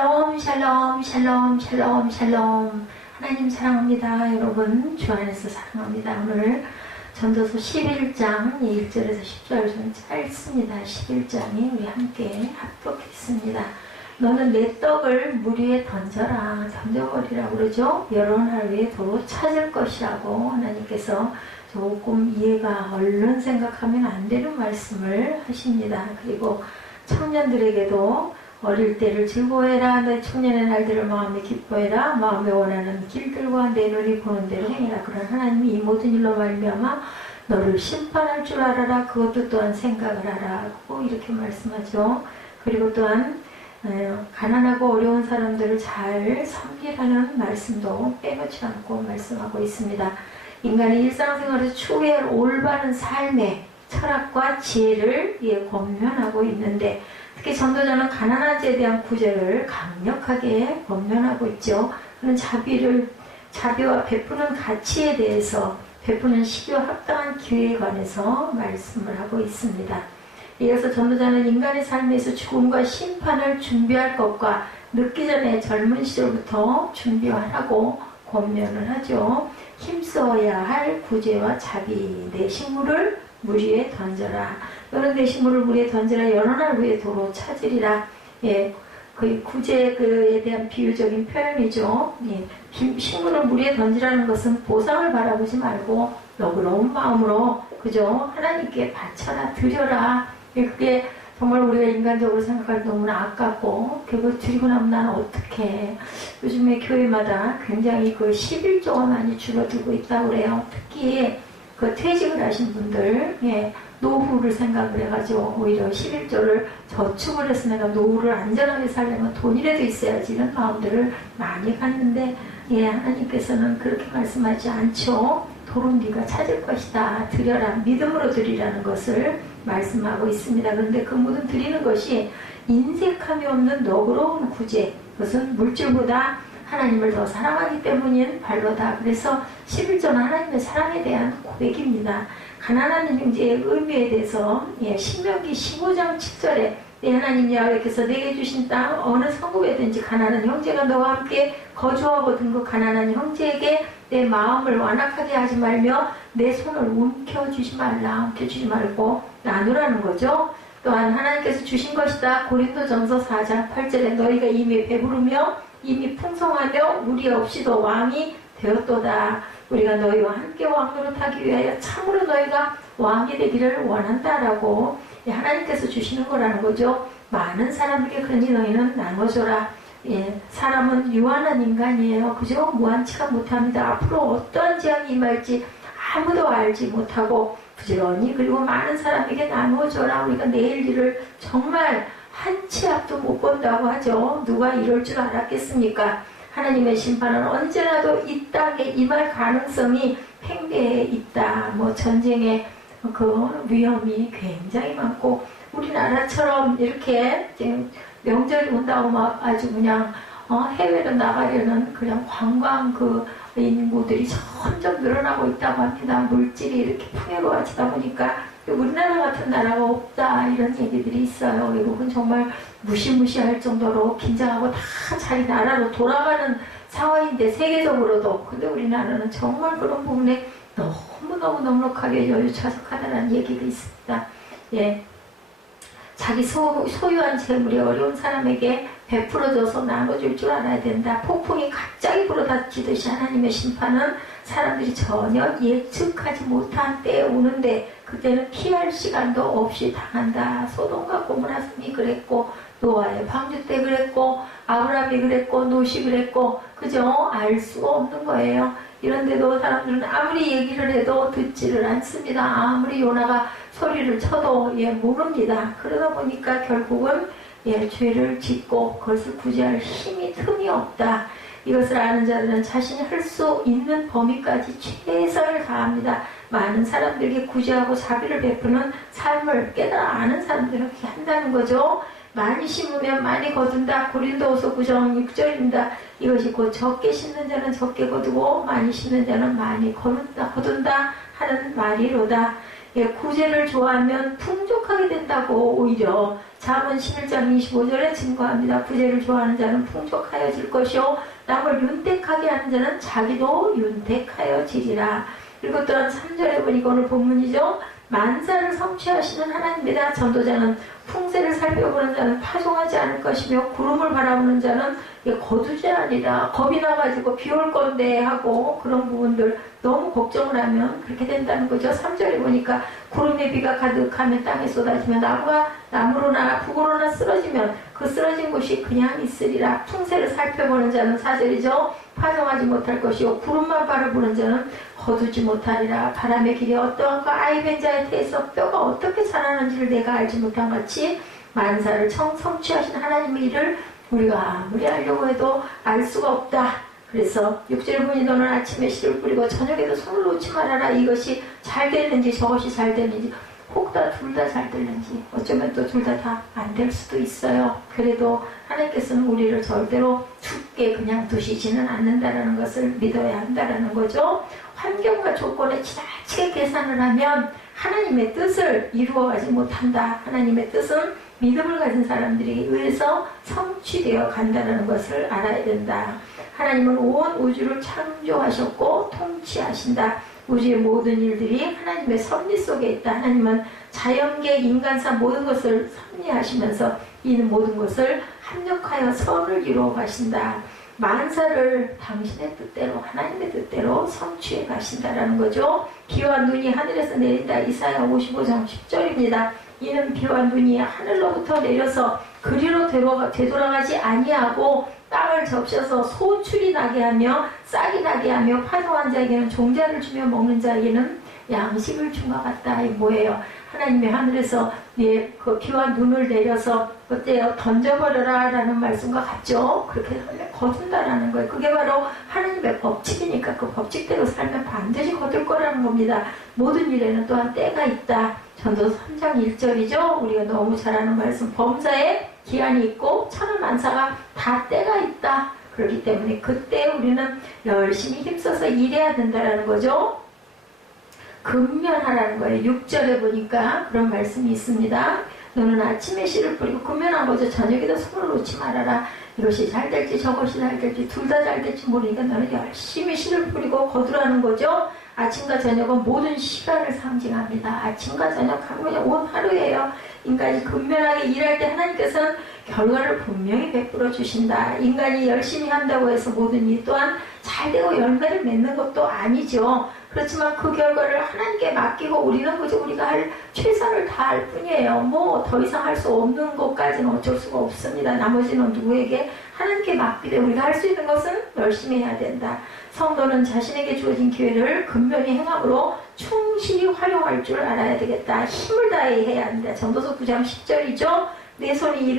샬롬 샬롬 샬롬 샬롬. 하나님 사랑합니다. 여러분 주 안에서 사랑합니다. 오늘 전도서 11장 1절에서 10절 좀 짧습니다. 11장이 우리 함께 합독했습니다. 너는 내 떡을 물 위에 던져라. 던져버리라고 그러죠. 여러 날 후에 도로 찾을 것이라고 하나님께서 조금 이해가 얼른 생각하면 안 되는 말씀을 하십니다. 그리고 청년들에게도 어릴 때를 즐거워해라. 내 청년의 날들을 마음에 기뻐해라. 마음에 원하는 길들과 내 눈이 보는 대로 행해라. 그런 하나님이 이 모든 일로 말미암아 너를 심판할 줄 알아라. 그것도 또한 생각을 하라고 이렇게 말씀하죠. 그리고 또한 가난하고 어려운 사람들을 잘 섬기라는 말씀도 빼놓지 않고 말씀하고 있습니다. 인간이 일상생활에서 추구해야 할 올바른 삶의 철학과 지혜를 권면하고 있는데, 특히 전도자는 가난한 자에 대한 구제를 강력하게 권면하고 있죠. 그런 자비와 베푸는 가치에 대해서, 베푸는 시기와 합당한 기회에 관해서 말씀을 하고 있습니다. 이어서 전도자는 인간의 삶에서 죽음과 심판을 준비할 것과 늦기 전에 젊은 시절부터 준비하라고 권면을 하죠. 힘써야 할 구제와 자비. 내 식물을 물 위에 던져라. 너는 내 식물을 물 위에 던져라. 여러 날 후에 도로 찾으리라. 예, 그 구제에 대한 비유적인 표현이죠. 예, 식물을 물 위에 던지라는 것은 보상을 바라보지 말고 너그러운 마음으로 그죠? 하나님께 바쳐라, 드려라. 예, 그게 정말 우리가 인간적으로 생각할 때 너무나 아깝고, 그거 드리고 나면 나는 어떡해. 요즘에 교회마다 굉장히 그 11조가 많이 줄어들고 있다고 그래요. 특히 그 퇴직을 하신 분들, 예, 노후를 생각을 해가지고 오히려 11조를 저축을 해서 내가 노후를 안전하게 살려면 돈이라도 있어야지 이런 마음들을 많이 갖는데, 예, 하나님께서는 그렇게 말씀하지 않죠. 도로 네가 찾을 것이다. 드려라. 믿음으로 드리라는 것을 말씀하고 있습니다. 그런데 그 모든 드리는 것이 인색함이 없는 너그러운 구제, 그것은 물질보다 하나님을 더 사랑하기 때문인 발로다. 그래서 11조는 하나님의 사랑에 대한 고백입니다. 가난한 형제의 의미에 대해서 신명기 15장 7절에 내 하나님 야훼께서 내게 주신 땅 어느 성읍에든지 가난한 형제가 너와 함께 거주하거든 그 가난한 형제에게 내 마음을 완악하게 하지 말며 내 손을 움켜주지 말고 나누라는 거죠. 또한 하나님께서 주신 것이다. 고린도전서 4장 8절에 너희가 이미 배부르며 이미 풍성하며 무리 없이도 왕이 되었도다. 우리가 너희와 함께 왕노릇하기 위하여 참으로 너희가 왕이 되기를 원한다라고 하나님께서 주시는 거라는 거죠. 많은 사람에게 그러니 너희는 나눠줘라. 예, 사람은 유한한 인간이에요. 그죠? 무한치가 못합니다. 앞으로 어떠한 재앙이 임할지 아무도 알지 못하고 부지런히 그리고 많은 사람에게 나누어줘라. 우리가 내일 일을 정말 한 치 앞도 못 본다고 하죠. 누가 이럴 줄 알았겠습니까? 하나님의 심판은 언제라도 이 땅에 임할 가능성이 팽배해 있다. 뭐 전쟁의 그 위험이 굉장히 많고, 우리나라처럼 이렇게 명절이 온다고 막 아주 그냥 해외로 나가려는 그냥 관광 그 인구들이 점점 늘어나고 있다고 합니다. 물질이 이렇게 풍요로워지다 보니까 우리나라 같은 나라가 없다 이런 얘기들이 있어요. 외국은 정말 무시무시할 정도로 긴장하고 다 자기 나라로 돌아가는 상황인데, 세계적으로도. 근데 우리나라는 정말 그런 부분에 너무너무 넉넉하게 여유자석하다는 얘기가 있습니다. 예. 자기 소유한 재물이 어려운 사람에게 베풀어줘서 나눠줄 줄 알아야 된다. 폭풍이 갑자기 불어닥치듯이 하나님의 심판은 사람들이 전혀 예측하지 못한 때에 오는데, 그때는 피할 시간도 없이 당한다. 소돔과 고모라성이 그랬고, 노아의 방주 때 그랬고, 아브라함이 그랬고, 롯이 그랬고, 그죠? 알 수가 없는 거예요. 이런데도 사람들은 아무리 얘기를 해도 듣지를 않습니다. 아무리 요나가 소리를 쳐도 모릅니다. 그러다 보니까 결국은 죄를 짓고 그것을 구제할 힘이 틈이 없다. 이것을 아는 자들은 자신이 할 수 있는 범위까지 최선을 다합니다. 많은 사람들에게 구제하고 자비를 베푸는 삶을 깨달아 아는 사람들은 그렇게 한다는 거죠. 많이 심으면 많이 거둔다. 고린도후서 9장 6절입니다. 이것이 곧 적게 심는 자는 적게 거두고 많이 심는 자는 많이 거둔다 하는 말이로다. 예, 구제를 좋아하면 풍족하게 된다고 오히려 잠언 11장 25절에 증거합니다. 구제를 좋아하는 자는 풍족하여질 것이요 남을 윤택하게 하는 자는 자기도 윤택하여지리라. 그리고 또한 3절에 보니까 오늘 본문이죠. 만사를 성취하시는 하나님이다. 전도자는 풍세를 살펴보는 자는 파종하지 않을 것이며 구름을 바라보는 자는 거두지 아니라 겁이 나가지고 비 올 건데 하고 그런 부분들 너무 걱정을 하면 그렇게 된다는 거죠. 3절에 보니까 구름에 비가 가득하면 땅에 쏟아지면 나무가 나무로나 북으로나 쓰러지면 그 쓰러진 곳이 그냥 있으리라. 풍세를 살펴보는 자는 4절이죠. 파종하지 못할 것이요 구름만 바라보는 자는 거두지 못하리라. 바람의 길이 어떠한가 아이벤 자의 태에서 뼈가 어떻게 자라는지를 내가 알지 못한 같이 만사를 성취하신 하나님의 일을 우리가 아무리 하려고 해도 알 수가 없다. 그래서 6절에 보니 너는 아침에 씨를 뿌리고 저녁에도 손을 놓지 말아라. 이것이 잘 됐는지 저것이 잘 됐는지 혹 다 둘 다 잘 됐는지 어쩌면 또 둘 다 안 될 수도 있어요. 그래도 하나님께서는 우리를 절대로 죽게 그냥 두시지는 않는다는 것을 믿어야 한다는 거죠. 환경과 조건에 지나치게 계산을 하면 하나님의 뜻을 이루어가지 못한다. 하나님의 뜻은 믿음을 가진 사람들에게 의해서 성취되어 간다는 것을 알아야 된다. 하나님은 온 우주를 창조하셨고 통치하신다. 우주의 모든 일들이 하나님의 섭리 속에 있다. 하나님은 자연계, 인간사 모든 것을 섭리하시면서 이 모든 것을 합력하여 선을 이루어 가신다. 만사를 당신의 뜻대로 하나님의 뜻대로 성취해 가신다라는 거죠. 비와 눈이 하늘에서 내린다. 이사야 55장 10절입니다. 이는 비와 눈이 하늘로부터 내려서 그리로 되돌아가지 아니하고 땅을 적셔서 소출이 나게 하며 싹이 나게 하며 파종한 자에게는 종자를 주며 먹는 자에게는 양식을 준 것 같다. 이 뭐예요? 하나님의 하늘에서 그 비와 눈을 내려서 어때요? 던져버려라 라는 말씀과 같죠? 그렇게 거둔다라는 거예요. 그게 바로 하나님의 법칙이니까 그 법칙대로 살면 반드시 거둘 거라는 겁니다. 모든 일에는 또한 때가 있다. 전도서 3장 1절이죠. 우리가 너무 잘 아는 말씀. 범사에 기한이 있고 천하만사가 다 때가 있다. 그렇기 때문에 그때 우리는 열심히 힘써서 일해야 된다는 거죠. 근면하라는 거예요. 6절에 보니까 그런 말씀이 있습니다. 너는 아침에 씨를 뿌리고 근면한 거죠. 저녁에도 손을 놓지 말아라. 이것이 잘 될지 저것이 잘 될지 둘 다 잘 될지 모르니까 너는 열심히 씨를 뿌리고 거두라는 거죠. 아침과 저녁은 모든 시간을 상징합니다. 아침과 저녁 하면 온 하루예요. 인간이 근면하게 일할 때 하나님께서는 결과를 분명히 베풀어 주신다. 인간이 열심히 한다고 해서 모든 일 또한 잘 되고 열매를 맺는 것도 아니죠. 그렇지만 그 결과를 하나님께 맡기고 우리는 그저 우리가 할 최선을 다할 뿐이에요. 뭐 더 이상 할 수 없는 것까지는 어쩔 수가 없습니다. 나머지는 누구에게? 하나님께 맡기되 우리가 할 수 있는 것은 열심히 해야 된다. 성도는 자신에게 주어진 기회를 근면히 행함으로 충실히 활용할 줄 알아야 되겠다. 힘을 다해 해야 한다. 전도서 9장 10절이죠. 내 손이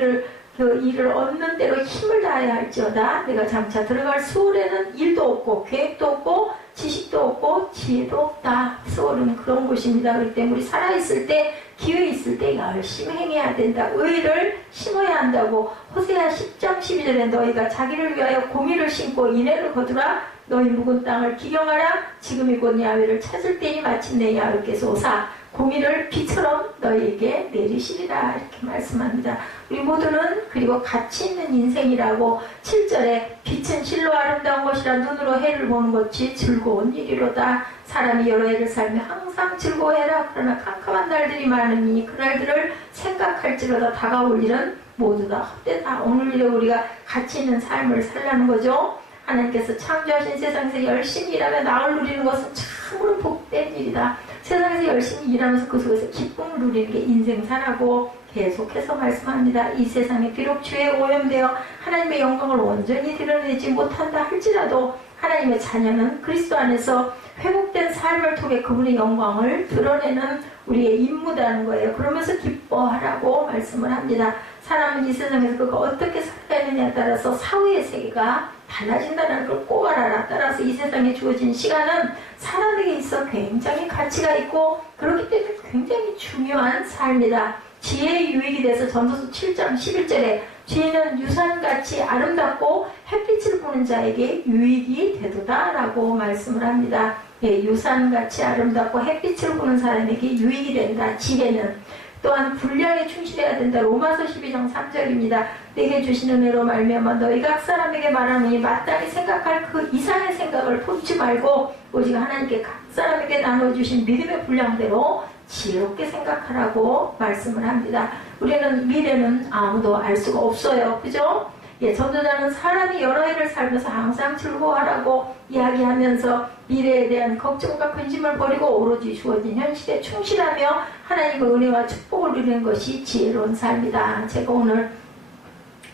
그 일을 얻는 대로 힘을 다해야 할지어다. 내가 장차 들어갈 수월에는 일도 없고 계획도 없고 지식도 없고 지혜도 없다. 수월은 그런 곳입니다. 그렇기 때문에 우리 살아있을 때 기회 있을 때 열심히 행해야 된다. 의를 심어야 한다고. 호세아 10장 12절에 너희가 자기를 위하여 고미를 심고 인애를 거두라. 너희 묵은 땅을 기경하라. 지금이 곧 야훼를 찾을 때니 마침내 야훼께서 오사 공의를 비처럼 너희에게 내리시리라. 이렇게 말씀합니다. 우리 모두는 그리고 가치 있는 인생이라고 7절에 빛은 실로 아름다운 것이라 눈으로 해를 보는 것이 즐거운 일이로다. 사람이 여러 해를 살며 항상 즐거워해라. 그러나 캄캄한 날들이 많으니 그날들을 생각할지로다. 다가올 일은 모두 다 헛되다. 오늘 일에 우리가 가치 있는 삶을 살라는 거죠. 하나님께서 창조하신 세상에서 열심히 일하며 나을 누리는 것은 참으로 복된 일이다. 세상에서 열심히 일하면서 그 속에서 기쁨을 누리는 게 인생사라고 계속해서 말씀합니다. 이 세상에 비록 죄에 오염되어 하나님의 영광을 온전히 드러내지 못한다 할지라도 하나님의 자녀는 그리스도 안에서 회복된 삶을 통해 그분의 영광을 드러내는 우리의 임무라는 거예요. 그러면서 기뻐하라고 말씀을 합니다. 사람은 이 세상에서 그가 어떻게 살아가느냐에 따라서 사후의 세계가 달라진다는 걸 꼭 알아라. 따라서 이 세상에 주어진 시간은 사람에게 있어 굉장히 가치가 있고 그렇기 때문에 굉장히 중요한 삶이다. 지혜의 유익이 돼서 전도서 7장 11절에 지혜는 유산같이 아름답고 햇빛을 보는 자에게 유익이 되도다 라고 말씀을 합니다. 예, 유산같이 아름답고 햇빛을 보는 사람에게 유익이 된다. 지혜는 또한 분량에 충실해야 된다. 로마서 12장 3절입니다. 내게 주신 은혜로 말미암아 너희 각 사람에게 말하노니 마땅히 생각할 그 이상의 생각을 품지 말고 오직 하나님께 각 사람에게 나눠주신 믿음의 분량대로 지혜롭게 생각하라고 말씀을 합니다. 우리는 미래는 아무도 알 수가 없어요. 그죠? 예, 전도자는 사람이 여러 해를 살면서 항상 즐거워하라고 이야기하면서 미래에 대한 걱정과 근심을 버리고 오로지 주어진 현실에 충실하며 하나님의 은혜와 축복을 누리는 것이 지혜로운 삶이다. 제가 오늘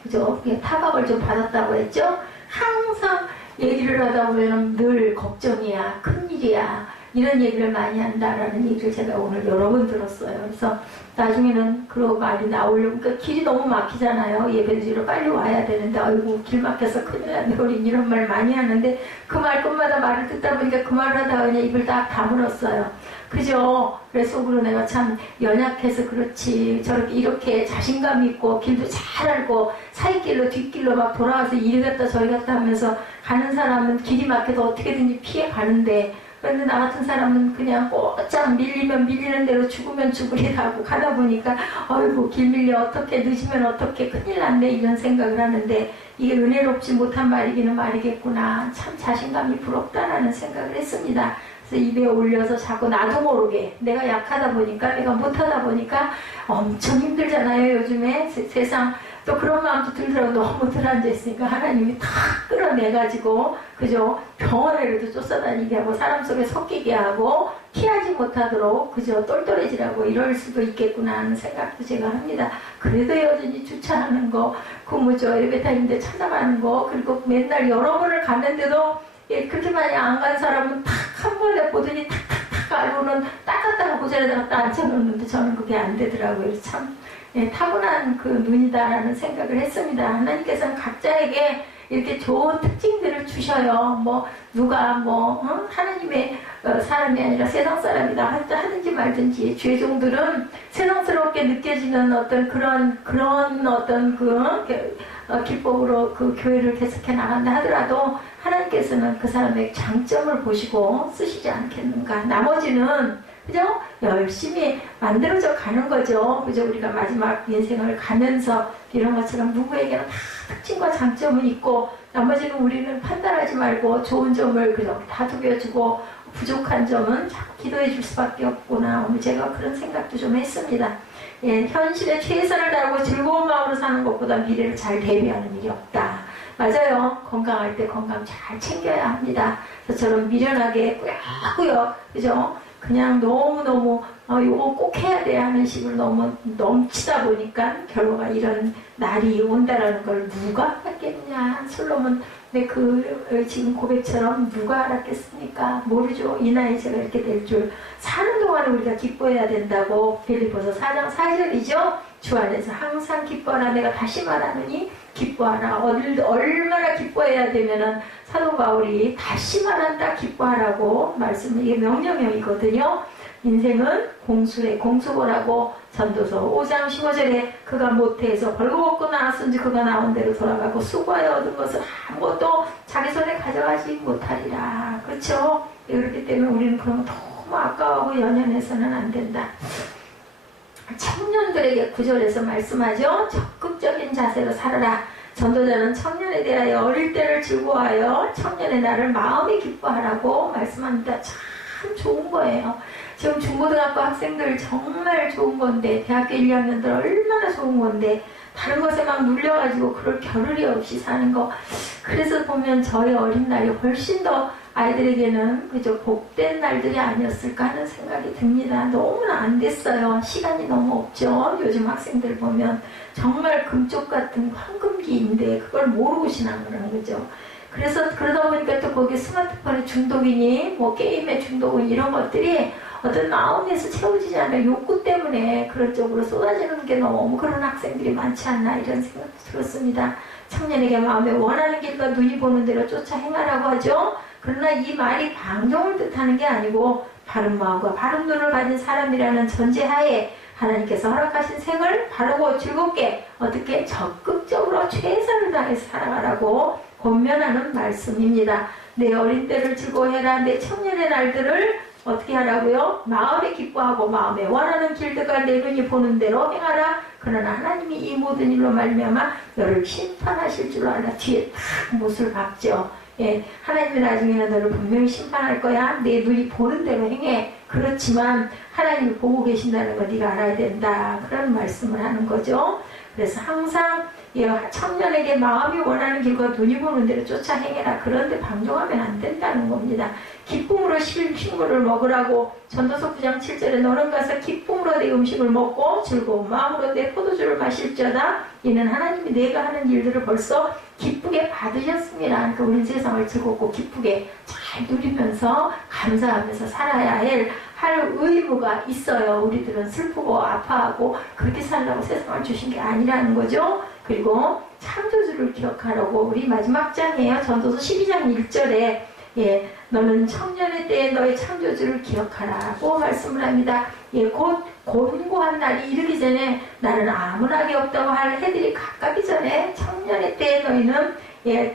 그죠? 예, 타박을 좀 받았다고 했죠? 항상 얘기를 하다 보면 늘 걱정이야, 큰일이야, 이런 얘기를 많이 한다라는 얘기를 제가 오늘 여러 번 들었어요. 그래서 나중에는 그런 말이 나오려고, 그러니까 길이 너무 막히잖아요. 예배드리러 빨리 와야 되는데, 아이고, 길 막혀서 큰일 났네. 우린 이런 말 많이 하는데, 그 말끝마다 말을 듣다 보니까 그 말을 하다가 그냥 입을 딱 다물었어요. 그죠? 그래서 속으로 내가 참 연약해서 그렇지. 저렇게 이렇게 자신감 있고, 길도 잘 알고, 사이길로 뒷길로 막 돌아와서 이리 갔다 저리 갔다 하면서 가는 사람은 길이 막혀도 어떻게든지 피해 가는데, 그런데 나 같은 사람은 그냥 꼬짝 밀리면 밀리는 대로 죽으면 죽으리라고 가다 보니까 어이구 길 밀려 어떻게 늦으면 어떻게 큰일 났네 이런 생각을 하는데 이게 은혜롭지 못한 말이기는 말이겠구나. 참 자신감이 부럽다라는 생각을 했습니다. 그래서 입에 올려서 자꾸 나도 모르게 내가 약하다 보니까 내가 못하다 보니까 엄청 힘들잖아요. 요즘에 세상 또 그런 마음도 들더라고. 너무 들어앉아있으니까 하나님이 다 끌어내가지고 그죠? 병원에라도 쫓아다니게 하고 사람 속에 섞이게 하고 피하지 못하도록 그죠? 똘똘해지라고 이럴 수도 있겠구나 하는 생각도 제가 합니다. 그래도 여전히 주차하는 거 그뭐죠 엘리베이터인데 찾아가는 거 그리고 맨날 여러 번을 갔는데도 예, 그렇게 많이 안 간 사람은 탁 한 번에 보더니 탁탁탁 알고는 닦았다가 고자리에다가 딱 앉혀놓는데 저는 그게 안 되더라고요. 그래서 참 예, 타고난 그 눈이다라는 생각을 했습니다. 하나님께서는 각자에게 이렇게 좋은 특징들을 주셔요. 뭐 누가 뭐 하나님의 사람이 아니라 세상 사람이다 하든지 말든지 죄종들은 세상스럽게 느껴지는 어떤 그런 어떤 기법으로 그 교회를 계속해 나간다 하더라도 하나님께서는 그 사람의 장점을 보시고 쓰시지 않겠는가. 나머지는 그죠? 열심히 만들어져 가는 거죠. 그죠? 우리가 마지막 인생을 가면서 이런 것처럼 누구에게는 다 특징과 장점은 있고 나머지는 우리는 판단하지 말고 좋은 점을 그죠? 다독여주고 부족한 점은 자꾸 기도해 줄 수밖에 없구나. 오늘 제가 그런 생각도 좀 했습니다. 예, 현실에 최선을 다하고 즐거운 마음으로 사는 것보다 미래를 잘 대비하는 일이 없다. 맞아요. 건강할 때 건강 잘 챙겨야 합니다. 저처럼 미련하게 꾸역꾸역 그죠? 그냥 너무너무 요거 꼭 해야 돼 하는 식으로 너무 넘치다 보니까 결과가 이런 날이 온다라는 걸 누가 알았겠냐. 솔로몬 지금 고백처럼 누가 알았겠습니까? 모르죠. 이 나이에 제가 이렇게 될 줄. 사는 동안에 우리가 기뻐해야 된다고 빌립보서 4장 4절이죠. 주 안에서 항상 기뻐하라. 내가 다시 말하노니 기뻐하라. 얼마나 기뻐해야 되면은 사도 바울이 다시 말한다 기뻐하라고 이게 명령형이거든요. 인생은 공수고라고 전도서 5장 15절에 그가 모태에서 벌거벗고 나왔은지 그가 나온 대로 돌아가고 수고하여 얻은 것을 아무것도 자기 손에 가져가지 못하리라. 그렇죠? 그렇기 때문에 우리는 그런 거 너무 아까워하고 연연해서는 안 된다. 청년들에게 9절에서 말씀하죠. 적극적인 자세로 살아라. 전도자는 청년에 대하여 어릴 때를 즐거워하여 청년의 날을 마음이 기뻐하라고 말씀합니다. 참 좋은 거예요. 지금 중고등학교 학생들 정말 좋은 건데 대학교 1, 2학년들 얼마나 좋은 건데 다른 것에 막 눌려가지고 그럴 겨를이 없이 사는 거. 그래서 보면 저희 어린 날이 훨씬 더 아이들에게는 그저 복된 날들이 아니었을까 하는 생각이 듭니다. 너무나 안 됐어요. 시간이 너무 없죠. 요즘 학생들 보면 정말 금쪽 같은 황금기인데 그걸 모르고 신앙을 거죠. 그래서 그러다 보니까 또 거기 스마트폰의 중독이니 뭐 게임의 중독은 이런 것들이 어떤 마음에서 채워지지 않는 욕구 때문에 그런 쪽으로 쏟아지는 게 너무 그런 학생들이 많지 않나 이런 생각도 들었습니다. 청년에게 마음에 원하는 길과 눈이 보는 대로 쫓아 행하라고 하죠. 그러나 이 말이 방종을 뜻하는 게 아니고 바른 마음과 바른 눈을 가진 사람이라는 전제하에 하나님께서 허락하신 생을 바르고 즐겁게 어떻게 적극적으로 최선을 다해서 살아가라고 권면하는 말씀입니다. 내 어린 때를 즐거워해라. 내 청년의 날들을 어떻게 하라고요? 마음에 기뻐하고 마음에 원하는 길들과 내 눈이 보는 대로 행하라. 그러나 하나님이 이 모든 일로 말미암아 너를 심판하실 줄 알아. 뒤에 딱 못을 박죠. 예, 하나님이 나중에는 너를 분명히 심판할 거야. 내 눈이 보는 대로 행해. 그렇지만 하나님이 보고 계신다는 거 네가 알아야 된다. 그런 말씀을 하는 거죠. 그래서 항상 청년에게 마음이 원하는 길과 눈이 보는 대로 쫓아 행해라. 그런데 방종하면 안 된다는 겁니다. 기쁨으로 식물을 먹으라고 전도서 9장 7절에 너는 가서 기쁨으로 내 음식을 먹고 즐거운 마음으로 내 포도주를 마실지어다. 이는 하나님이 내가 하는 일들을 벌써 기쁘게 받으셨습니다. 그러니까 우리는 세상을 즐겁고 기쁘게 잘 누리면서 감사하면서 살아야 할 의무가 있어요. 우리들은 슬프고 아파하고 그렇게 살라고 세상을 주신 게 아니라는 거죠. 그리고 창조주를 기억하라고 우리 마지막 장이에요. 전도서 12장 1절에 너는 청년의 때에 너의 창조주를 기억하라고 말씀을 합니다. 곧 곤고한 날이 이르기 전에 나는 아무나게 없다고 할 해들이 가깝기 전에 청년의 때에 너희는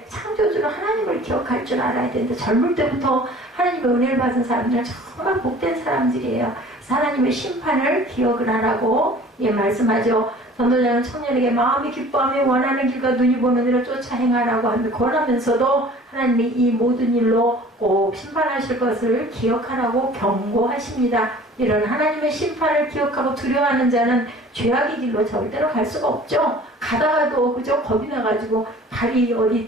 창조주로 하나님을 기억할 줄 알아야 된다. 젊을 때부터 하나님의 은혜를 받은 사람들은 정말 복된 사람들이에요. 그래서 하나님의 심판을 기억을 하라고 말씀하죠. 전도자는 청년에게 마음이 기뻐하며 원하는 길과 눈이 보는 대로 쫓아 행하라고 권하면서도 하나님이 이 모든 일로 꼭 심판하실 것을 기억하라고 경고하십니다. 이런 하나님의 심판을 기억하고 두려워하는 자는 죄악의 길로 절대로 갈 수가 없죠. 가다가도 그저 겁이 나가지고 발이 어디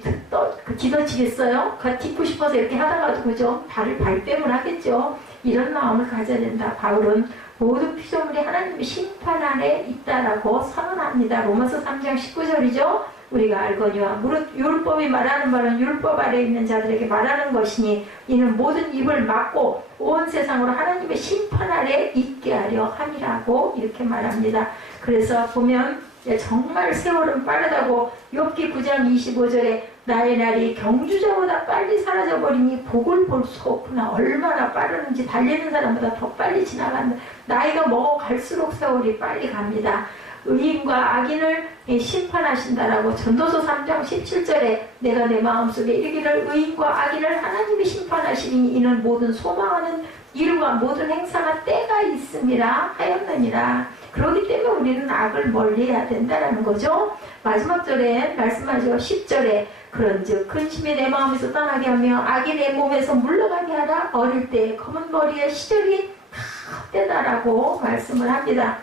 뒤덮치겠어요? 딛고 싶어서 이렇게 하다가도 그저 발뺌을 하겠죠. 이런 마음을 가져야 된다. 바울은 모든 피조물이 하나님의 심판 아래 있다라고 선언합니다. 로마서 3장 19절이죠. 우리가 알거니와 무릇 율법이 말하는 바는 율법 아래 있는 자들에게 말하는 것이니 이는 모든 입을 막고 온 세상으로 하나님의 심판 아래 있게 하려 함이라고 이렇게 말합니다. 그래서 보면 정말 세월은 빠르다고 욥기 9장 25절에 나의 날이 경주자보다 빨리 사라져버리니 복을 볼 수가 없구나. 얼마나 빠르는지 달리는 사람보다 더 빨리 지나간다. 나이가 먹어갈수록 세월이 빨리 갑니다. 의인과 악인을 심판하신다라고 전도서 3장 17절에 내가 내 마음속에 이르기를 의인과 악인을 하나님이 심판하시니 이는 모든 소망하는 일과 모든 행사가 때가 있습니다 하였느니라. 그렇기 때문에 우리는 악을 멀리해야 된다는 거죠. 마지막 절에 말씀하죠. 10절에 그런즉 근심이 내 마음에서 떠나게 하며 악이 내 몸에서 물러가게 하라. 어릴 때 검은 머리의 시절이 다 때다라고 말씀을 합니다.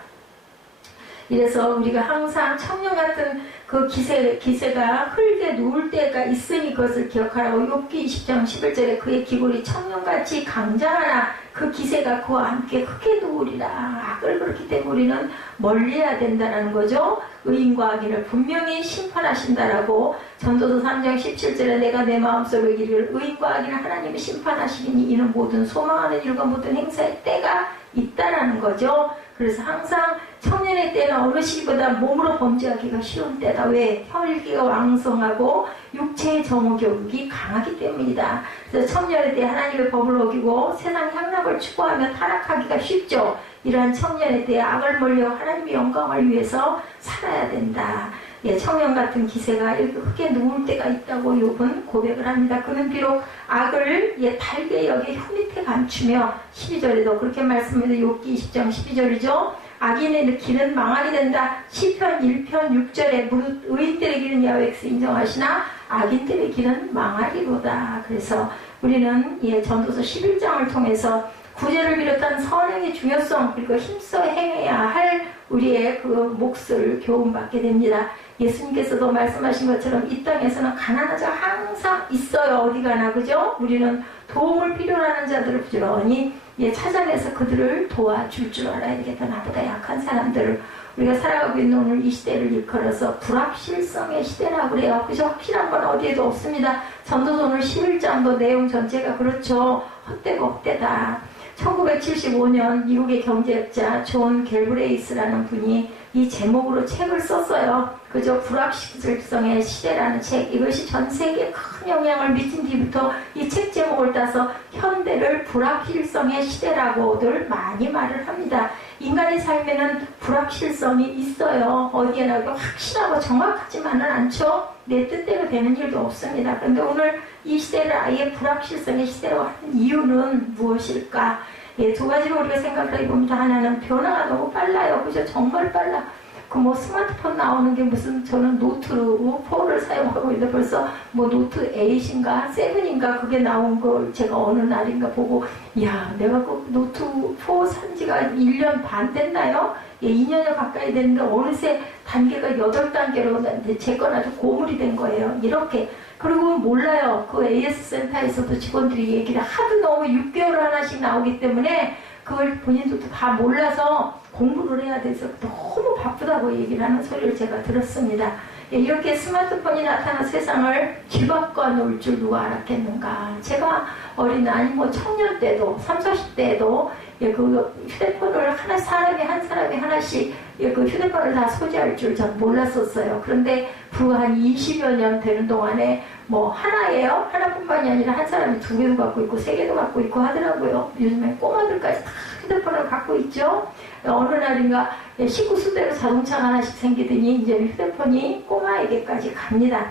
이래서 우리가 항상 청년 같은 그 기세가 흘게 누울 때가 있으니 그것을 기억하라고 욥기 20장 11절에 그의 기골이 청년같이 강장하나 그 기세가 그와 함께 흙에 누우리라. 악을 그렇기 때문에 우리는 멀리해야 된다는 거죠. 의인과 악인을 분명히 심판하신다라고 전도서 3장 17절에 내가 내 마음속에 이르기를 의인과 악인을 하나님이 심판하시니 이는 모든 소망하는 일과 모든 행사의 때가 있다라는 거죠. 그래서 항상 청년의 때는 어느 시기보다 몸으로 범죄하기가 쉬운 때다. 왜? 혈기가 왕성하고 육체의 정욕이 강하기 때문이다. 그래서 청년의 때 하나님의 법을 어기고 세상 향락을 추구하며 타락하기가 쉽죠. 이러한 청년의 때에 악을 멀려 하나님의 영광을 위해서 살아야 된다. 청년 같은 기세가 이렇게 흙에 누울 때가 있다고 욥은 고백을 합니다. 그는 비록 악을 달게 여기 혀 밑에 감추며 12절에도 그렇게 말씀합니다. 욥기 20장 12절이죠. 악인의 길은 망하게 된다. 시편 1편 6절에 무릇 의인들의 길은 여호와께서 인정하시나 악인들의 길은 망하리로다. 그래서 우리는 전도서 11장을 통해서 구제를 비롯한 선행의 중요성 그리고 힘써 행해야 할 우리의 그 몫을 교훈받게 됩니다. 예수님께서도 말씀하신 것처럼 이 땅에서는 가난한 자가 항상 있어요. 어디 가나 그죠? 우리는 도움을 필요로 하는 자들을 부지런히 찾아내서 그들을 도와줄 줄 알아야 되겠다. 나보다 약한 사람들을 우리가 살아가고 있는 오늘 이 시대를 일컬어서 불확실성의 시대라고 그래요. 그죠? 확실한 건 어디에도 없습니다. 전도서 오늘 11장도 내용 전체가 그렇죠. 헛되고 헛되다. 1975년 미국의 경제학자 존 갤브레이스라는 분이 이 제목으로 책을 썼어요. 그저 불확실성의 시대라는 책. 이것이 전 세계에 큰 영향을 미친 뒤부터 이 책 제목을 따서 현대를 불확실성의 시대라고들 많이 말을 합니다. 인간의 삶에는 불확실성이 있어요. 어디에나 확실하고 정확하지만은 않죠. 내 뜻대로 되는 일도 없습니다. 그런데 오늘 이 시대를 아예 불확실성의 시대로 하는 이유는 무엇일까? 예, 두 가지로 우리가 생각을 해봅니다. 하나는 변화가 너무 빨라요. 그죠? 정말 빨라. 그 뭐 스마트폰 나오는 게 무슨, 저는 노트 4를 사용하고 있는데 벌써 뭐 노트 8인가 7인가 그게 나온 걸 제가 어느 날인가 보고, 야, 내가 그 노트 4 산 지가 1년 반 됐나요? 예, 2년여 가까이 됐는데 어느새 단계가 8단계로 제 건 아주 고물이 된 거예요. 이렇게. 그리고 몰라요. 그 AS 센터에서도 직원들이 얘기를 하도 너무 6개월 하나씩 나오기 때문에 그걸 본인들도 다 몰라서 공부를 해야 돼서 너무 바쁘다고 얘기를 하는 소리를 제가 들었습니다. 예, 이렇게 스마트폰이 나타난 세상을 뒤바꿔 놓을 줄 누가 알았겠는가. 제가 어린 아니 뭐 청년 때도 30, 40대에도 예, 그 휴대폰을 사람이 한 사람이 하나씩 예, 그 휴대폰을 다 소지할 줄 전 몰랐었어요. 그런데 불과 한 20여 년 되는 동안에 뭐 하나예요? 하나뿐만이 아니라 한 사람이 2개도 갖고 있고 3개도 갖고 있고 하더라고요. 요즘에 꼬마들까지 다 휴대폰을 갖고 있죠. 어느 날인가 19수대로 자동차가 하나씩 생기더니 이제 휴대폰이 꼬마에게까지 갑니다.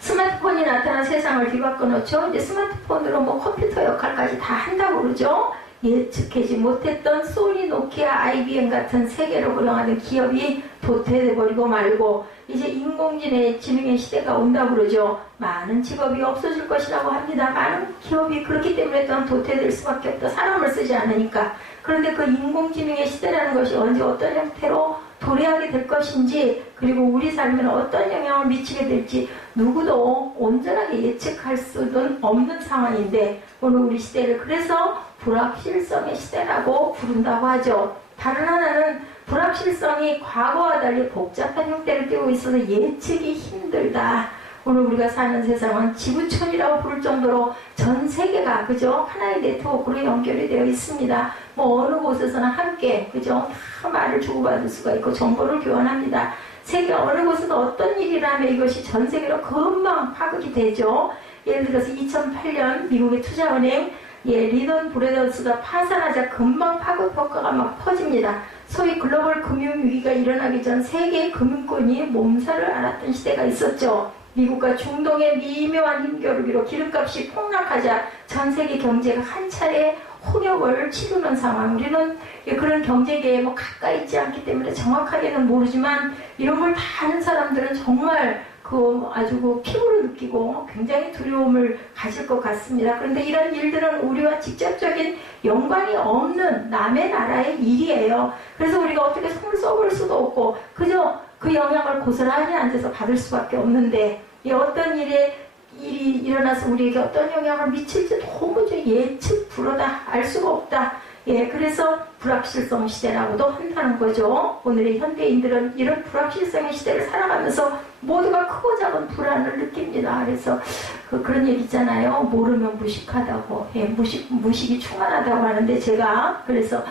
스마트폰이 나타난 세상을 뒤바꿔 놓죠. 이제 스마트폰으로 뭐 컴퓨터 역할까지 다 한다고 그러죠. 예측하지 못했던 소니, 노키아, IBM 같은 세계로 활용하는 기업이 도태돼버리고 말고 이제 인공지능의 시대가 온다고 그러죠. 많은 직업이 없어질 것이라고 합니다. 많은 기업이 그렇기 때문에 또한 도태될 수밖에 없다. 사람을 쓰지 않으니까. 그런데 그 인공지능의 시대라는 것이 언제 어떤 형태로 도래하게 될 것인지, 그리고 우리 삶에는 어떤 영향을 미치게 될지 누구도 온전하게 예측할 수는 없는 상황인데 오늘 우리 시대를 그래서 불확실성의 시대라고 부른다고 하죠. 다른 하나는 불확실성이 과거와 달리 복잡한 형태를 띠고 있어서 예측이 힘들다. 오늘 우리가 사는 세상은 지구촌이라고 부를 정도로 전 세계가 그죠? 하나의 네트워크로 연결이 되어 있습니다. 뭐 어느 곳에서나 함께 그죠? 다 말을 주고받을 수가 있고 정보를 교환합니다. 세계 어느 곳에서 어떤 일이라면 이것이 전 세계로 금방 파급이 되죠. 예를 들어서 2008년 미국의 투자은행 리던 브레더스가 파산하자 금방 파급 효과가 막 퍼집니다. 소위 글로벌 금융위기가 일어나기 전 세계 금융권이 몸살을 앓았던 시대가 있었죠. 미국과 중동의 미묘한 힘겨루기로 기름값이 폭락하자 전 세계 경제가 한 차례 홍역을 치르는 상황. 우리는 그런 경제계에 뭐 가까이 있지 않기 때문에 정확하게는 모르지만 이런 걸 다 아는 사람들은 정말 아주 피부로 느끼고 굉장히 두려움을 가질 것 같습니다. 그런데 이런 일들은 우리와 직접적인 연관이 없는 남의 나라의 일이에요. 그래서 우리가 어떻게 손을 써볼 수도 없고 그저 그 영향을 고스란히 앉아서 받을 수밖에 없는데 어떤 일이 일어나서 우리에게 어떤 영향을 미칠지 도무지 예측 불허다, 알 수가 없다. 그래서 불확실성 시대라고도 한다는 거죠. 오늘의 현대인들은 이런 불확실성의 시대를 살아가면서 모두가 크고 작은 불안을 느낍니다. 그래서 그런 얘기 있잖아요. 모르면 무식하다고, 무식이 충만하다고 하는데 제가 그래서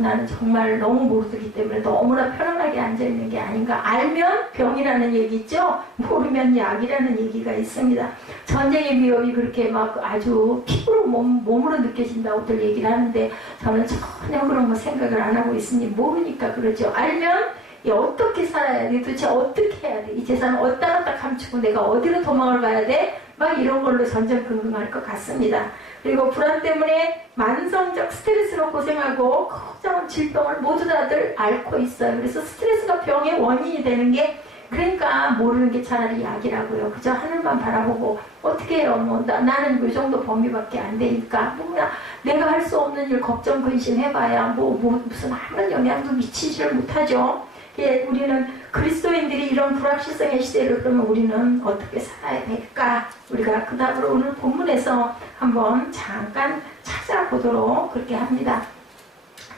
나는 정말 너무 모르기 때문에 너무나 편안하게 앉아있는 게 아닌가. 알면 병이라는 얘기 있죠. 모르면 약이라는 얘기가 있습니다. 전쟁의 위협이 그렇게 막 아주 피부로 몸으로 느껴진다고들 얘기를 하는데 저는 전혀 그런 거 생각을 안 하고 있으니 모르니까 그러죠. 알면 어떻게 살아야 돼? 도대체 어떻게 해야 돼? 이 재산을 어디다 갖다 감추고 내가 어디로 도망을 가야 돼? 막 이런 걸로 전전긍긍할 것 같습니다. 그리고 불안 때문에 만성적 스트레스로 고생하고 걱정한 질병을 모두 다들 앓고 있어요. 그래서 스트레스가 병의 원인이 되는 게 그러니까 모르는 게 차라리 약이라고요. 그저 하늘만 바라보고 어떻게 해요? 뭐 나는 이 정도 범위밖에 안 되니까 내가 할 수 없는 일 걱정 근심 해봐야 무슨 아무런 영향도 미치지를 못하죠. 우리는 그리스도인들이 이런 불확실성의 시대를 그러면 우리는 어떻게 살아야 될까? 우리가 그 다음으로 오늘 본문에서 한번 잠깐 찾아보도록 그렇게 합니다.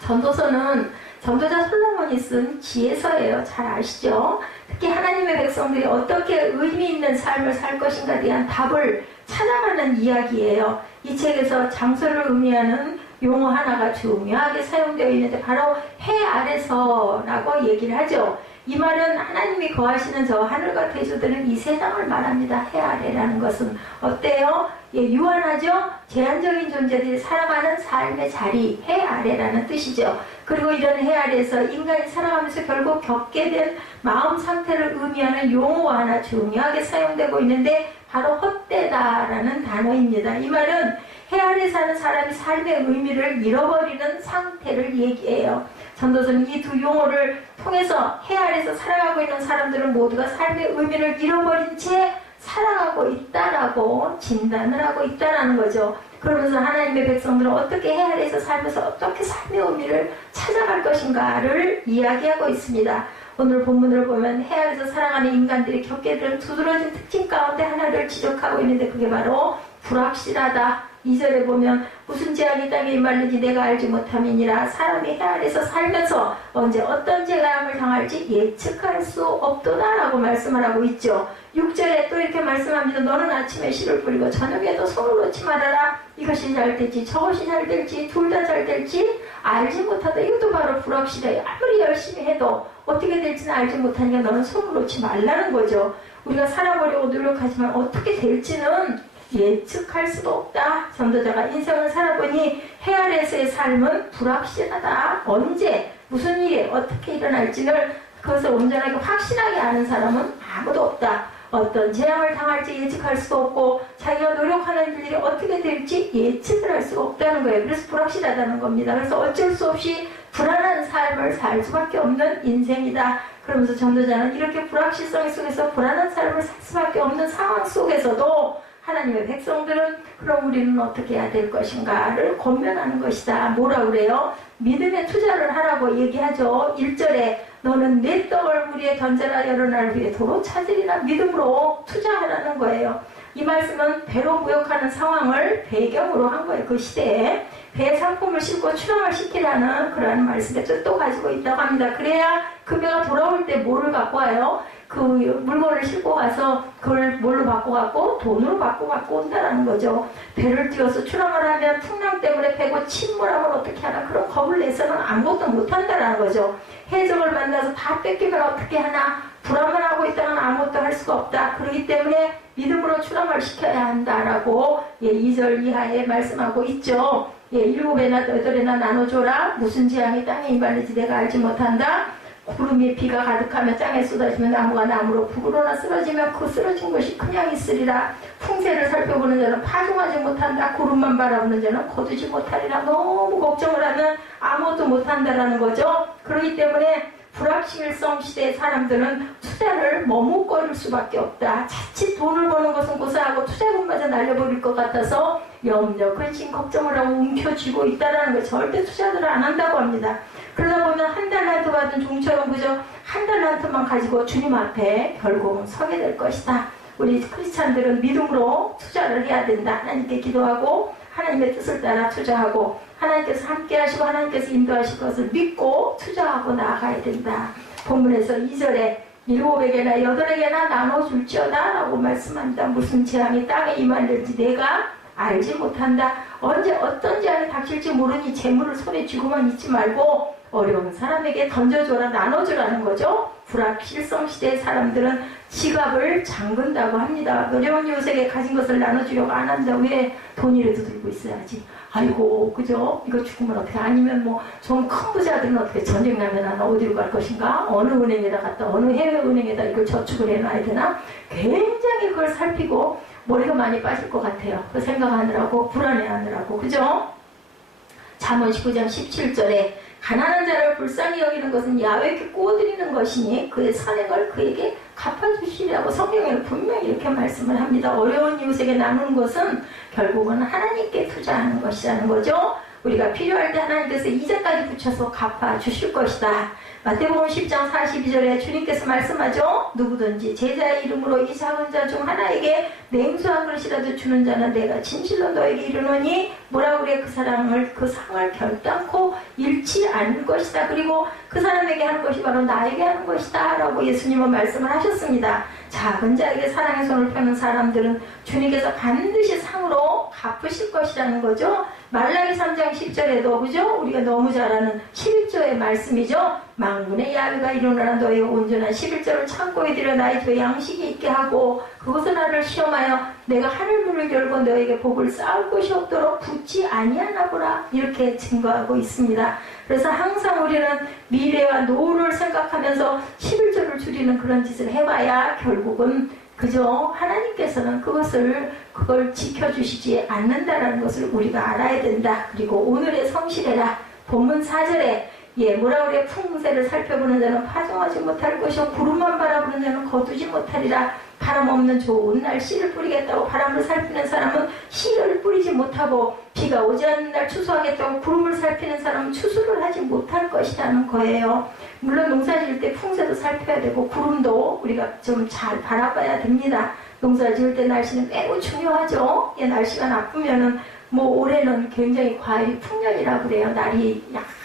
전도서는 전도자 솔로몬이 쓴 지혜서예요. 잘 아시죠? 특히 하나님의 백성들이 어떻게 의미 있는 삶을 살 것인가에 대한 답을 찾아가는 이야기예요. 이 책에서 장소를 의미하는 용어 하나가 중요하게 사용되어 있는데 바로 해 아래서라고 얘기를 하죠. 이 말은 하나님이 거하시는 저 하늘과 대조되는 이 세상을 말합니다. 해 아래라는 것은 어때요? 유한하죠? 제한적인 존재들이 살아가는 삶의 자리, 해 아래라는 뜻이죠. 그리고 이런 해 아래에서 인간이 살아가면서 결국 겪게 된 마음 상태를 의미하는 용어가 하나 중요하게 사용되고 있는데 바로 헛되다라는 단어입니다. 이 말은 해 아래 사는 사람이 삶의 의미를 잃어버리는 상태를 얘기해요. 전도서는 이 두 용어를 통해서 해 아래에서 살아가고 있는 사람들은 모두가 삶의 의미를 잃어버린 채 살아가고 있다라고 진단을 하고 있다라는 거죠. 그러면서 하나님의 백성들은 어떻게 해 아래에서 살면서 어떻게 삶의 의미를 찾아갈 것인가를 이야기하고 있습니다. 오늘 본문을 보면 해 아래에서 살아가는 인간들이 겪게 된 두드러진 특징 가운데 하나를 지적하고 있는데 그게 바로 불확실하다. 2절에 보면 무슨 재앙이 땅에 임하는지 내가 알지 못함이니라. 사람이 해 아래에서 살면서 언제 어떤 재앙을 당할지 예측할 수 없도다라고 말씀을 하고 있죠. 6절에 또 이렇게 말씀합니다. 너는 아침에 씨를 뿌리고 저녁에도 손을 놓지 말아라. 이것이 잘 될지 저것이 잘 될지 둘 다 잘 될지 알지 못하다. 이것도 바로 불확실해요. 아무리 열심히 해도 어떻게 될지는 알지 못하니까 너는 손을 놓지 말라는 거죠. 우리가 살아보려고 노력하지만 어떻게 될지는 예측할 수도 없다. 전도자가 인생을 살아보니 해 아래에서의 삶은 불확실하다. 언제 무슨 일이 어떻게 일어날지를 그것을 온전하게 확실하게 아는 사람은 아무도 없다. 어떤 재앙을 당할지 예측할 수도 없고 자기가 노력하는 일이 어떻게 될지 예측을 할 수가 없다는 거예요. 그래서 불확실하다는 겁니다. 그래서 어쩔 수 없이 불안한 삶을 살 수밖에 없는 인생이다. 그러면서 전도자는 이렇게 불확실성 속에서 불안한 삶을 살 수밖에 없는 상황 속에서도 하나님의 백성들은 그럼 우리는 어떻게 해야 될 것인가를 권면하는 것이다. 뭐라 그래요? 믿음의 투자를 하라고 얘기하죠. 1절에 너는 내 떡을 무리에 던져라. 여러 날 후에 도로 찾으리라. 믿음으로 투자하라는 거예요. 이 말씀은 배로 무역하는 상황을 배경으로 한 거예요. 그 시대에 배에 상품을 싣고 출항을 시키라는 그러한 말씀의 뜻도 가지고 있다고 합니다. 그래야 그 배가 돌아올 때 뭐를 갖고 와요? 그 물건을 싣고 가서 그걸 뭘로 바꿔갖고 돈으로 바꿔갖고 온다라는 거죠. 배를 띄워서 출항을 하면 풍랑 때문에 배고 침몰하면 어떻게 하나 그런 겁을 내서는 아무것도 못한다라는 거죠. 해적을 만나서 다 뺏기면 어떻게 하나 불안만 하고 있다면 아무것도 할 수가 없다. 그렇기 때문에 믿음으로 출항을 시켜야 한다라고 2절 이하에 말씀하고 있죠. 7배나 8배나 나눠줘라. 무슨 재앙이 땅에 임하는지 내가 알지 못한다. 구름이 비가 가득하며 땅에 쏟아지면 나무가 나무로 북으로나 쓰러지면 그 쓰러진 것이 그냥 있으리라. 풍세를 살펴보는 자는 파종하지 못한다. 구름만 바라보는 자는 거두지 못하리라. 너무 걱정을 하면 아무것도 못한다라는 거죠. 그렇기 때문에 불확실성 시대의 사람들은 투자를 머뭇거릴 수밖에 없다. 자칫 돈을 버는 것은 고사하고 투자금마저 날려버릴 것 같아서 염려, 근심, 걱정을 하고 움켜쥐고 있다는 걸 절대 투자들을 안 한다고 합니다. 그러다 보면 한 달란트 받은 종처럼 그저 한 달란트만 가지고 주님 앞에 결국은 서게 될 것이다. 우리 크리스찬들은 믿음으로 투자를 해야 된다. 하나님께 기도하고 하나님의 뜻을 따라 투자하고 하나님께서 함께 하시고 하나님께서 인도하실 것을 믿고 투자하고 나아가야 된다. 본문에서 2절에 7에게나 8에게나 나눠줄지어다 라고 말씀합니다. 무슨 재앙이 땅에 임하는지 내가 알지 못한다. 언제 어떤 재앙이 닥칠지 모르니 재물을 손에 쥐고만 있지 말고 어려운 사람에게 던져줘라. 나눠주라는 거죠. 불확실성 시대의 사람들은 지갑을 잠근다고 합니다. 어려운 이웃에게 가진 것을 나눠주려고 안 한다. 왜? 돈이라도 들고 있어야지. 아이고 그죠? 이거 죽으면 어떻게, 아니면 뭐 좀 큰 부자들은 어떻게 전쟁 나면 어디로 갈 것인가? 어느 은행에다 갖다 어느 해외 은행에다 이걸 저축을 해놔야 되나? 굉장히 그걸 살피고 머리가 많이 빠질 것 같아요. 그 생각하느라고 불안해하느라고. 그죠? 잠언 19장 17절에 가난한 자를 불쌍히 여기는 것은 야훼께 꾸어드리는 것이니 그의 선행을 그에게 갚아주시라고 성경에는 분명히 이렇게 말씀을 합니다. 어려운 이웃에게 나누는 것은 결국은 하나님께 투자하는 것이라는 거죠. 우리가 필요할 때 하나님께서 이자까지 붙여서 갚아주실 것이다. 마태복음 10장 42절에 주님께서 말씀하죠. 누구든지 제자의 이름으로 이 작은 자 중 하나에게 냉수 한 그릇이라도 주는 자는 내가 진실로 너에게 이르노니 뭐라 그래? 그 상을 결단코 잃지 않을 것이다. 그리고 그 사람에게 하는 것이 바로 나에게 하는 것이다 라고 예수님은 말씀을 하셨습니다. 작은 자에게 사랑의 손을 펴는 사람들은 주님께서 반드시 상으로 갚으실 것이라는 거죠. 말라기 3장 10절에도 그죠? 우리가 너무 잘 아는 11조의 말씀이죠. 만군의 야훼가 이루노라. 너희 온전한 11조를 창고에 들여 나의 두 양식이 있게 하고 그것은 나를 시험하여 내가 하늘문을 열고 너에게 복을 쌓을 것이 없도록 붙지 아니하나 보라. 이렇게 증거하고 있습니다. 그래서 항상 우리는 미래와 노후를 생각하면서 11조를 줄이는 그런 짓을 해봐야 결국은 그저 하나님께서는 그걸 지켜주시지 않는다라는 것을 우리가 알아야 된다. 그리고 오늘의 성실해라. 본문 4절에 뭐라 그래? 풍세를 살펴보는 자는 파종하지 못할 것이요 구름만 바라보는 자는 거두지 못하리라. 바람 없는 좋은 날 씨를 뿌리겠다고 바람을 살피는 사람은 씨를 뿌리지 못하고 비가 오지 않는 날 추수하겠다고 구름을 살피는 사람은 추수를 하지 못할 것이라는 거예요. 물론 농사 지을 때 풍세도 살펴야 되고 구름도 우리가 좀 잘 바라봐야 됩니다. 농사 지을 때 날씨는 매우 중요하죠. 날씨가 나쁘면은 올해는 굉장히 과일이 풍년이라고 그래요. 날이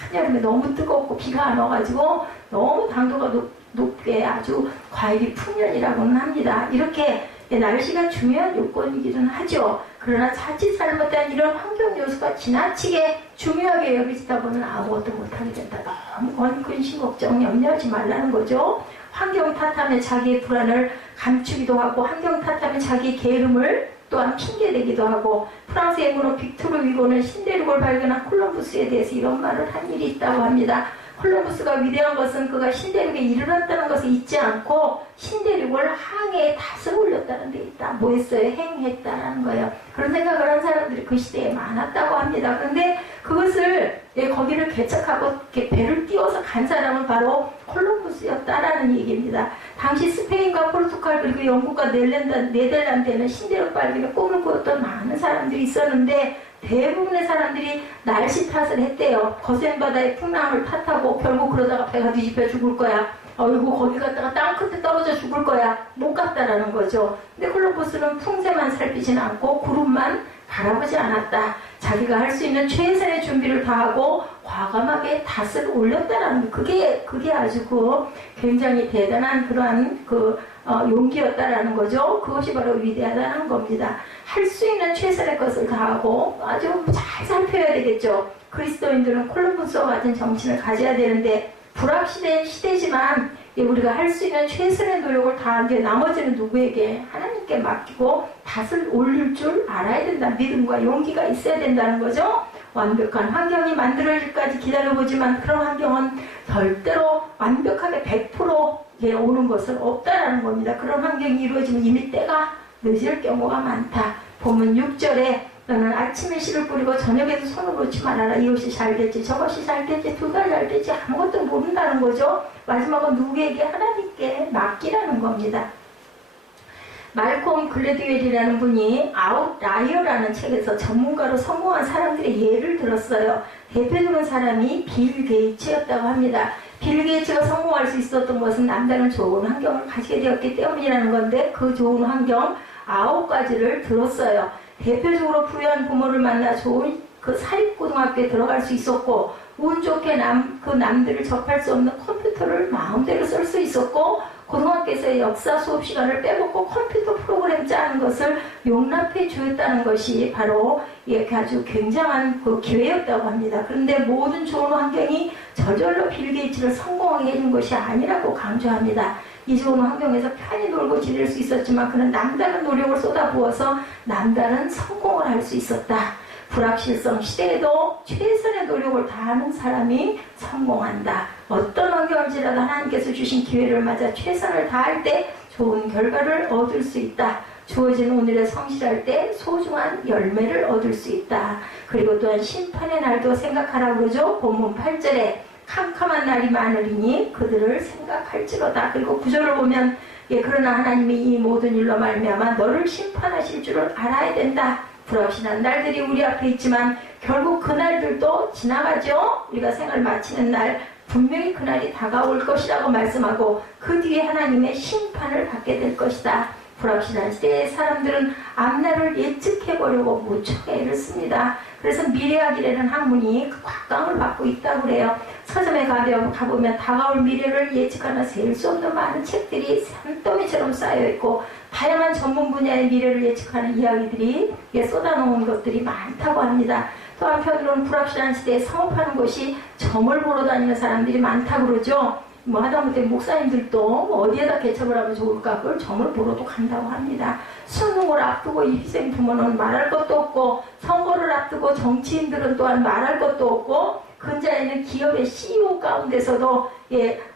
한여름에 너무 뜨겁고 비가 안 와가지고 너무 당도가 높게 아주 과일이 풍년이라고는 합니다. 이렇게 날씨가 중요한 요건이기는 하죠. 그러나 자칫 잘못된 이런 환경 요소가 지나치게 중요하게 여기지다 보면 아무것도 못하게 된다. 너무 근심 걱정 염려하지 말라는 거죠. 환경 탓하면 자기의 불안을 감추기도 하고 환경 탓하면 자기의 게으름을 또한 핑계대기도 하고 프랑스의 문호 빅토르 위고는 신대륙을 발견한 콜럼부스에 대해서 이런 말을 한 일이 있다고 합니다. 콜럼부스가 위대한 것은 그가 신대륙에 이르렀다는 것을 잊지 않고 신대륙을 항해에 닷을 올렸다는 데 있다. 뭐 했어요? 행했다라는 거예요. 그런 생각을 한 사람들이 그 시대에 많았다고 합니다. 그런데 그것을 거기를 개척하고 이렇게 배를 띄워서 간 사람은 바로 콜럼부스였다라는 얘기입니다. 당시 스페인과 포르투갈 그리고 영국과 네덜란드에는 신대륙 발견에 꿈을 꾸었던 많은 사람들이 있었는데 대부분의 사람들이 날씨 탓을 했대요. 거센 바다의 풍랑을 탓하고 결국 그러다가 배가 뒤집혀 죽을 거야. 어이구 거기 갔다가 땅 끝에 떨어져 죽을 거야. 못 갔다라는 거죠. 근데 콜럼버스는 풍세만 살피진 않고 구름만 바라보지 않았다. 자기가 할 수 있는 최선의 준비를 다하고 과감하게 닷을 올렸다라는 그게 아주 굉장히 대단한 그러한 용기였다라는 거죠. 그것이 바로 위대하다는 겁니다. 할 수 있는 최선의 것을 다하고 아주 잘 살펴야 되겠죠. 그리스도인들은 콜럼버스와 같은 정신을 가져야 되는데 불확실한 시대지만 우리가 할 수 있는 최선의 노력을 다한 게 나머지는 누구에게? 하나님께 맡기고 닷을 올릴 줄 알아야 된다. 믿음과 용기가 있어야 된다는 거죠. 완벽한 환경이 만들어질까지 기다려보지만 그런 환경은 절대로 완벽하게 100% 오는 것은 없다라는 겁니다. 그런 환경이 이루어지면 이미 때가 늦을 경우가 많다. 본문 6절에 너는 아침에 씨를 뿌리고 저녁에도 손을 놓지 말아라. 이것이 잘 될지 저것이 잘 될지 두 달 잘 될지 아무것도 모른다는 거죠. 마지막은 누구에게? 하나님께 맡기라는 겁니다. 말콤 글래드웰이라는 분이 아웃라이어라는 책에서 전문가로 성공한 사람들의 예를 들었어요. 대표적인 사람이 빌 게이츠였다고 합니다. 빌 게이츠가 성공할 수 있었던 것은 남다른 좋은 환경을 가지게 되었기 때문이라는 건데 그 좋은 환경 9가지를 들었어요. 대표적으로 부유한 부모를 만나 좋은 사립고등학교에 들어갈 수 있었고 운 좋게 남들을 접할 수 없는 컴퓨터를 마음대로 쓸 수 있었고 고등학교에서의 역사 수업 시간을 빼먹고 컴퓨터 프로그램 짜는 것을 용납해 주었다는 것이 바로 아주 굉장한 기회였다고 합니다. 그런데 모든 좋은 환경이 저절로 빌 게이츠를 성공하게 해준 것이 아니라고 강조합니다. 이 좋은 환경에서 편히 놀고 지낼 수 있었지만 그는 남다른 노력을 쏟아부어서 남다른 성공을 할 수 있었다. 불확실성 시대에도 최선의 노력을 다하는 사람이 성공한다. 어떤 환경일지라도 하나님께서 주신 기회를 맞아 최선을 다할 때 좋은 결과를 얻을 수 있다. 주어진 오늘에 성실할 때 소중한 열매를 얻을 수 있다. 그리고 또한 심판의 날도 생각하라고 그러죠. 본문 8절에 캄캄한 날이 많으리니 그들을 생각할지로다. 그리고 9절을 보면 그러나 하나님이 이 모든 일로 말미암아 너를 심판하실 줄을 알아야 된다. 불확실한 날들이 우리 앞에 있지만 결국 그 날들도 지나가죠. 우리가 생을 마치는 날 분명히 그날이 다가올 것이라고 말씀하고 그 뒤에 하나님의 심판을 받게 될 것이다. 불확실한 시대의 사람들은 앞날을 예측해보려고 무척 애를 씁니다. 그래서 미래학이라는 학문이 곽강을 받고 있다고 그래요. 서점에 가보면 다가올 미래를 예측하는 셀 수 없는 많은 책들이 산더미처럼 쌓여있고 다양한 전문 분야의 미래를 예측하는 이야기들이 쏟아놓은 것들이 많다고 합니다. 또 한편으로는 불확실한 시대에 사업하는 것이 점을 보러 다니는 사람들이 많다고 그러죠. 뭐 하다못해 목사님들도 어디에다 개척을 하면 좋을까 그걸 점을 보러도 간다고 합니다. 수능을 앞두고 입생 부모는 말할 것도 없고, 선거를 앞두고 정치인들은 또한 말할 것도 없고, 근자에는 기업의 CEO 가운데서도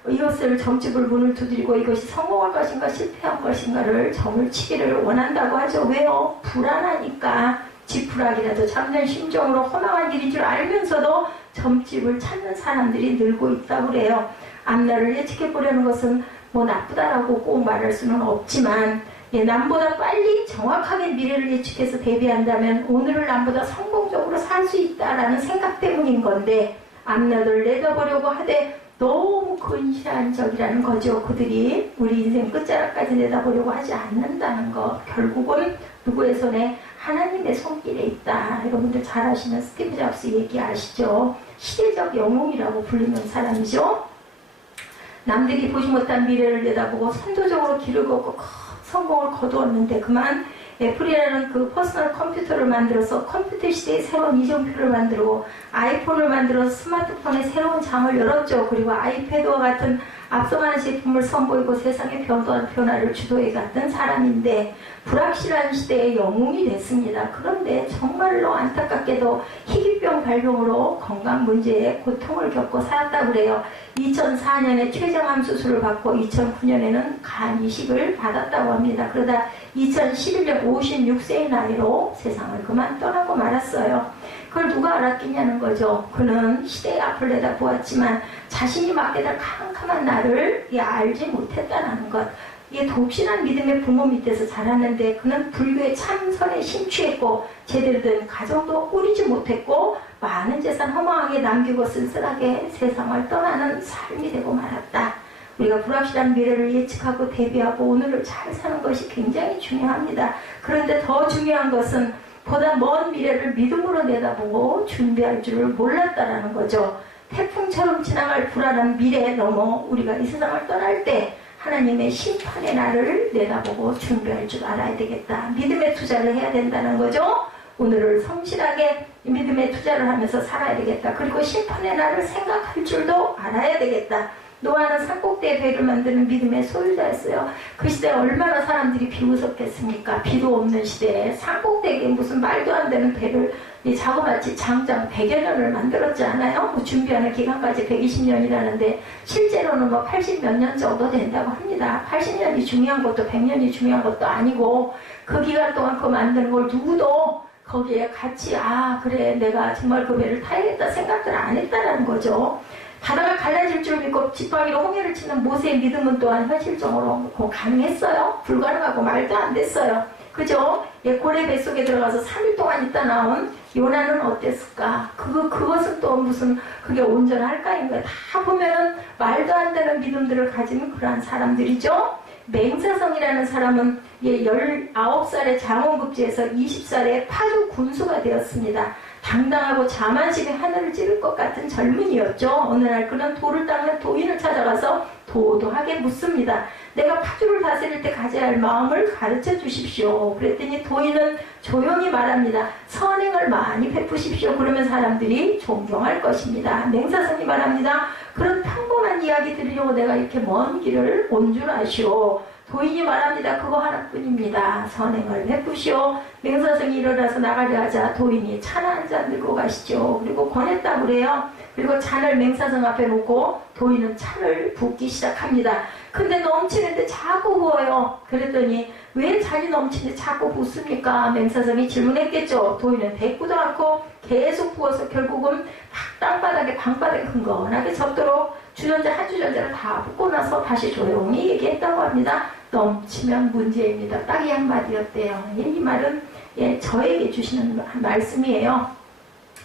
이것을 점집을 문을 두드리고 이것이 성공할 것인가 실패할 것인가를 점을 치기를 원한다고 하죠. 왜요? 불안하니까. 지푸라기라도 잡는 심정으로 허망한 일인 줄 알면서도 점집을 찾는 사람들이 늘고 있다고 그래요. 앞날을 예측해 보려는 것은 뭐 나쁘다라고 꼭 말할 수는 없지만, 남보다 빨리 정확하게 미래를 예측해서 대비한다면 오늘을 남보다 성공적으로 살 수 있다라는 생각 때문인 건데, 앞날을 내다보려고 하되 너무 근시안적이라는 거죠. 그들이 우리 인생 끝자락까지 내다보려고 하지 않는다는 것. 결국은 누구의 손에? 하나님의 손길에 있다. 여러분들 잘 아시는 스티브 잡스 얘기 아시죠? 시대적 영웅이라고 불리는 사람이죠. 남들이 보지 못한 미래를 내다보고 선도적으로 길을 걷고 큰 성공을 거두었는데 그만 애플이라는 그 퍼스널 컴퓨터를 만들어서 컴퓨터 시대의 새로운 이정표를 만들고 아이폰을 만들어서 스마트폰의 새로운 장을 열었죠. 그리고 아이패드와 같은 앞서가는 제품을 선보이고 세상의 변화를 주도해 갔던 사람인데 불확실한 시대의 영웅이 됐습니다. 그런데 정말로 안타깝게도 희귀병 발병으로 건강 문제에 고통을 겪고 살았다고 그래요. 2004년에 췌장암 수술을 받고 2009년에는 간 이식을 받았다고 합니다. 그러다 2011년 56세의 나이로 세상을 그만 떠나고 말았어요. 그걸 누가 알았겠냐는 거죠. 그는 시대의 앞을 내다보았지만 자신이 맡게 될 캄캄한 나를 알지 못했다는 것. 이게 독신한 믿음의 부모 밑에서 자랐는데 그는 불교의 참선에 심취했고 제대로 된 가정도 꾸리지 못했고 많은 재산 허망하게 남기고 쓸쓸하게 세상을 떠나는 삶이 되고 말았다. 우리가 불확실한 미래를 예측하고 대비하고 오늘을 잘 사는 것이 굉장히 중요합니다. 그런데 더 중요한 것은 보다 먼 미래를 믿음으로 내다보고 준비할 줄을 몰랐다라는 거죠. 태풍처럼 지나갈 불안한 미래에 넘어 우리가 이 세상을 떠날 때 하나님의 심판의 날을 내다보고 준비할 줄 알아야 되겠다. 믿음의 투자를 해야 된다는 거죠. 오늘을 성실하게 믿음의 투자를 하면서 살아야 되겠다. 그리고 심판의 날을 생각할 줄도 알아야 되겠다. 노아는 산꼭대에 배를 만드는 믿음의 소유자였어요. 그 시대에 얼마나 사람들이 비웃었겠습니까? 비도 없는 시대에 산꼭대기에 무슨 말도 안 되는 배를 이 자그마치 장장 100여 년을 만들었지 않아요? 뭐 준비하는 기간까지 120년이라는데 실제로는 뭐 80 몇 년 정도 된다고 합니다. 80년이 중요한 것도 100년이 중요한 것도 아니고 그 기간 동안 그거 만드는 걸 누구도 거기에 같이 그래 내가 정말 그 배를 타야겠다 생각들 안 했다라는 거죠. 바다가 갈라질 줄 믿고 지팡이로 홍해를 치는 모세의 믿음은 또한 현실적으로 가능했어요? 불가능하고 말도 안 됐어요. 그죠? 고래 뱃속에 들어가서 3일 동안 있다 나온 요나는 어땠을까? 그것은 또 무슨 그게 온전할까인가? 다 보면은 말도 안 되는 믿음들을 가진 그러한 사람들이죠. 맹사성이라는 사람은 19살에 장원급제에서 20살에 파주 군수가 되었습니다. 당당하고 자만심에 하늘을 찌를 것 같은 젊은이였죠. 어느 날 그는 돌을 닦는 도인을 찾아가서 도도하게 묻습니다. 내가 파주를 다스릴 때 가져야 할 마음을 가르쳐 주십시오. 그랬더니 도인은 조용히 말합니다. 선행을 많이 베푸십시오. 그러면 사람들이 존경할 것입니다. 맹사성이 말합니다. 그런 평범한 이야기 들으려고 내가 이렇게 먼 길을 온 줄 아시오. 도인이 말합니다. 그거 하나뿐입니다. 선행을 베푸시오. 맹사성이 일어나서 나가려 하자 도인이 차나 한 잔 들고 가시죠. 그리고 권했다고 그래요. 그리고 잔을 맹사성 앞에 놓고 도인은 차를 붓기 시작합니다. 근데 넘치는데 자꾸 부어요. 그랬더니 왜 잔이 넘치는데 자꾸 붓습니까? 맹사성이 질문했겠죠. 도인은 대꾸도 않고 계속 부어서 결국은 땅바닥에 방바닥에 흥건하게 젖도록 주전자 한 주전자를 다 붓고 나서 다시 조용히 얘기했다고 합니다. 넘치면 문제입니다. 딱 이 한마디였대요. 이 말은 저에게 주시는 말씀이에요.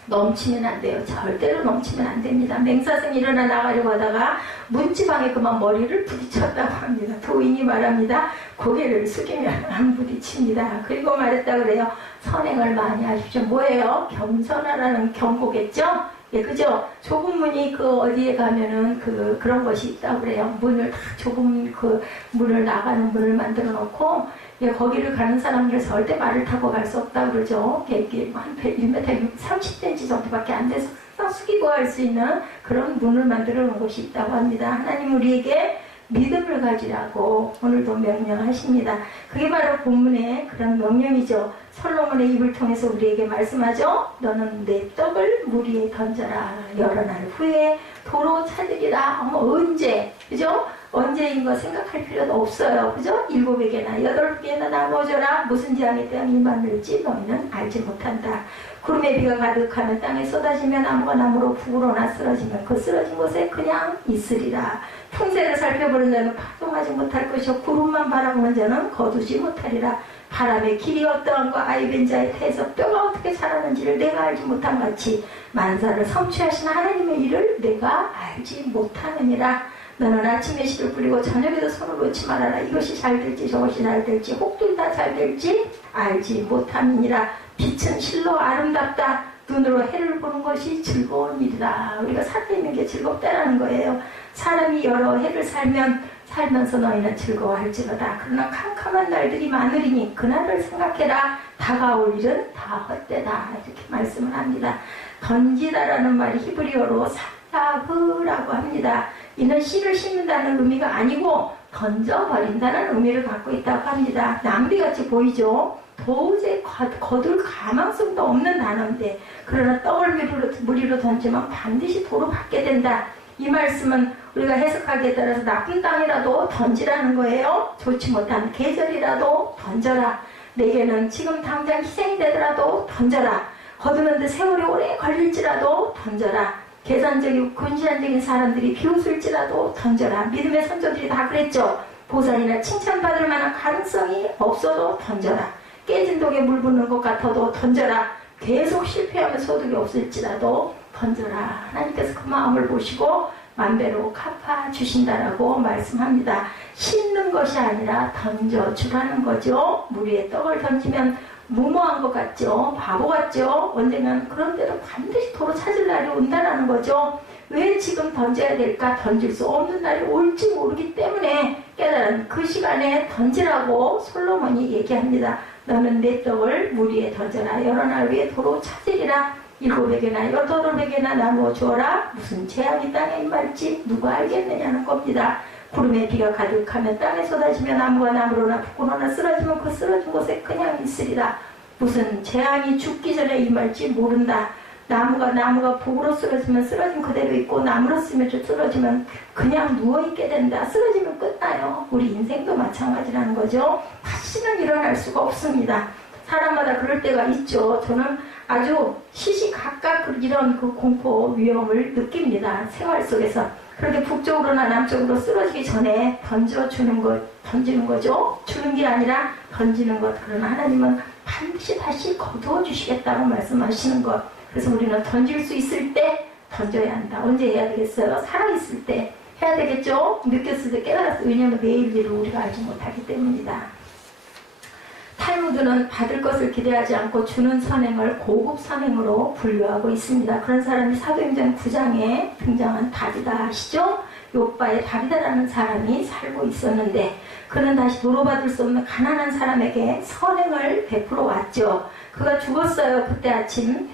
넘치면 안 돼요. 절대로 넘치면 안 됩니다. 맹사성이 일어나 나가려고 하다가 문지방에 그만 머리를 부딪혔다고 합니다. 도인이 말합니다. 고개를 숙이면 안 부딪힙니다. 그리고 말했다고 그래요. 선행을 많이 하십시오. 뭐예요? 겸손하라는 경고겠죠? 예, 그죠? 좁은 문이 그 어디에 가면은 그런 것이 있다고 그래요. 문을 다 좁은 그 문을 나가는 문을 만들어 놓고, 예, 거기를 가는 사람들은 절대 말을 타고 갈 수 없다고 그러죠. 이게 한 1m 30cm 정도밖에 안 돼서 숙이고 갈 수 있는 그런 문을 만들어 놓은 곳이 있다고 합니다. 하나님 우리에게 믿음을 가지라고 오늘도 명령하십니다. 그게 바로 본문의 그런 명령이죠. 솔로몬의 입을 통해서 우리에게 말씀하죠. 너는 내 떡을 물 위에 던져라. 여러 날 후에 도로 찾으리라. 언제? 그죠? 언제인 거 생각할 필요도 없어요. 그죠? 7에게나 8개나 나눠줘라. 무슨 재앙이 땅에 임하는지 너희는 알지 못한다. 구름에 비가 가득하면 땅에 쏟아지면 나무가 나무로 북으로나 쓰러지면 그 쓰러진 곳에 그냥 있으리라. 풍세를 살펴보는 자는 파동하지 못할 것이요 구름만 바라보는 자는 거두지 못하리라. 바람의 길이 어떠한가 아이벤 자의 태에서 뼈가 어떻게 자라는지를 내가 알지 못한 같이 만사를 성취하신 하나님의 일을 내가 알지 못하느니라. 너는 아침에 씨를 뿌리고 저녁에도 손을 놓지 말아라. 이것이 잘 될지 저것이 잘 될지 혹도 다 잘 될지 알지 못함이니라. 빛은 실로 아름답다. 눈으로 해를 보는 것이 즐거운 일이다. 우리가 살아있는 게 즐겁다라는 거예요. 사람이 여러 해를 살면서 너희는 즐거워할지로다. 그러나 캄캄한 날들이 많으리니 그날을 생각해라. 다가올 일은 다 헛되다. 이렇게 말씀을 합니다. 던지다라는 말이 히브리어로 사타흐라고 합니다. 이는 씨를 심는다는 의미가 아니고 던져버린다는 의미를 갖고 있다고 합니다. 낭비같이 보이죠? 도저히 거둘 가망성도 없는 단어인데 그러나 떡을 물 위로 던지면 반드시 도로 받게 된다. 이 말씀은 우리가 해석하기에 따라서 나쁜 땅이라도 던지라는 거예요. 좋지 못한 계절이라도 던져라. 내게는 지금 당장 희생이 되더라도 던져라. 거두는데 세월이 오래 걸릴지라도 던져라. 계산적이고 근시안적인 사람들이 비웃을지라도 던져라. 믿음의 선조들이 다 그랬죠. 보상이나 칭찬받을 만한 가능성이 없어도 던져라. 깨진 독에 물 붓는 것 같아도 던져라. 계속 실패하면 소득이 없을지라도 던져라. 하나님께서 그 마음을 보시고 만배로 갚아주신다라고 말씀합니다. 심는 것이 아니라 던져주라는 거죠. 물 위에 떡을 던지면 무모한 것 같죠? 바보 같죠? 언젠간 그런 대로 반드시 도로 찾을 날이 온다라는 거죠. 왜 지금 던져야 될까? 던질 수 없는 날이 올지 모르기 때문에 깨달은 그 시간에 던지라고 솔로몬이 얘기합니다. 너는 내 떡을 물 위에 던져라. 여러 날 위에 도로 찾으리라. 7에게나 8에게나 나누어 주어라. 무슨 재앙이 땅에 임할지 누가 알겠느냐는 겁니다. 구름에 비가 가득하면 땅에 쏟아지면 나무가 나무로나 북으로나 쓰러지면 그 쓰러진 곳에 그냥 있으리라. 무슨 재앙이 죽기 전에 임할지 모른다. 나무가 북으로 쓰러지면 쓰러진 그대로 있고 나무로 쓰러지면 그냥 누워있게 된다. 쓰러지면 끝나요. 우리 인생도 마찬가지라는 거죠. 다시는 일어날 수가 없습니다. 사람마다 그럴 때가 있죠. 저는 아주 시시각각 이런 그 공포 위험을 느낍니다. 생활 속에서. 그렇게 북쪽으로나 남쪽으로 쓰러지기 전에 던지는 거죠. 주는 게 아니라 던지는 것. 그러나 하나님은 반드시 다시 거두어 주시겠다고 말씀하시는 것. 그래서 우리는 던질 수 있을 때 던져야 한다. 언제 해야 되겠어요? 살아있을 때 해야 되겠죠? 느꼈을 때 깨달았어요. 왜냐하면 내일 일을 우리가 알지 못하기 때문이다. 탈무드는 받을 것을 기대하지 않고 주는 선행을 고급 선행으로 분류하고 있습니다. 그런 사람이 사도행전 9장에 등장한 다비다 아시죠? 욥바의 다비다라는 사람이 살고 있었는데 그는 다시 도로받을 수 없는 가난한 사람에게 선행을 베풀어 왔죠. 그가 죽었어요. 그때 아침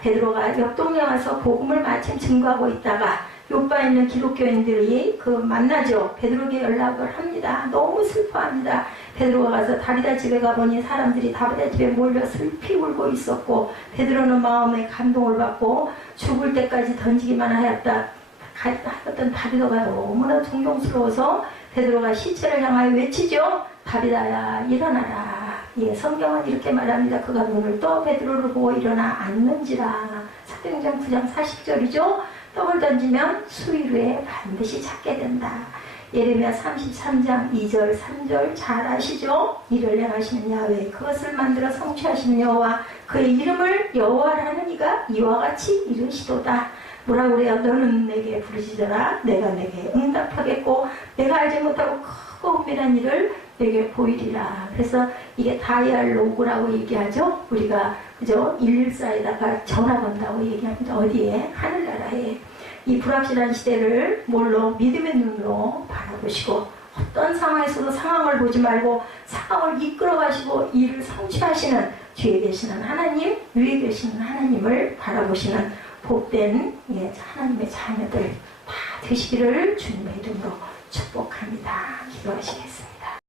베드로가 옆 동네 와서 복음을 마침 증거하고 있다가 욥바에 있는 기독교인들이 만나죠. 베드로에게 연락을 합니다. 너무 슬퍼합니다. 베드로가 가서 다비다 집에 가보니 사람들이 다비다 집에 몰려 슬피 울고 있었고 베드로는 마음에 감동을 받고 죽을 때까지 던지기만 하였던 다비다가 너무나 존경스러워서 베드로가 시체를 향하여 외치죠. 다비다야 일어나라. 성경은 이렇게 말합니다. 그가 눈을 떠 베드로를 보고 일어나 앉는지라. 사도행전 9장 40절이죠. 떡을 던지면 수일 후에 반드시 찾게 된다. 예레미야 33장 2절 3절 잘 아시죠? 이를 행하시는 야훼 그것을 만들어 성취하시는 여호와 그의 이름을 여호와라는 이가 이와 같이 이르시도다. 뭐라 그래요? 너는 내게 부르시더라. 내가 내게 응답하겠고 내가 알지 못하고 크고 은밀한 일을 에게 보이리라. 그래서 이게 다이알로그라고 얘기하죠. 우리가 그죠? 114에다가 전화 건다고 얘기합니다. 어디에? 하늘나라에. 이 불확실한 시대를 뭘로? 믿음의 눈으로 바라보시고 어떤 상황에서도 상황을 보지 말고 상황을 이끌어 가시고 이를 성취하시는 뒤에 계시는 하나님, 위에 계시는 하나님을 바라보시는 복된 하나님의 자녀들 다 되시기를 주님의 이름으로 축복합니다. 기도하시겠습니다.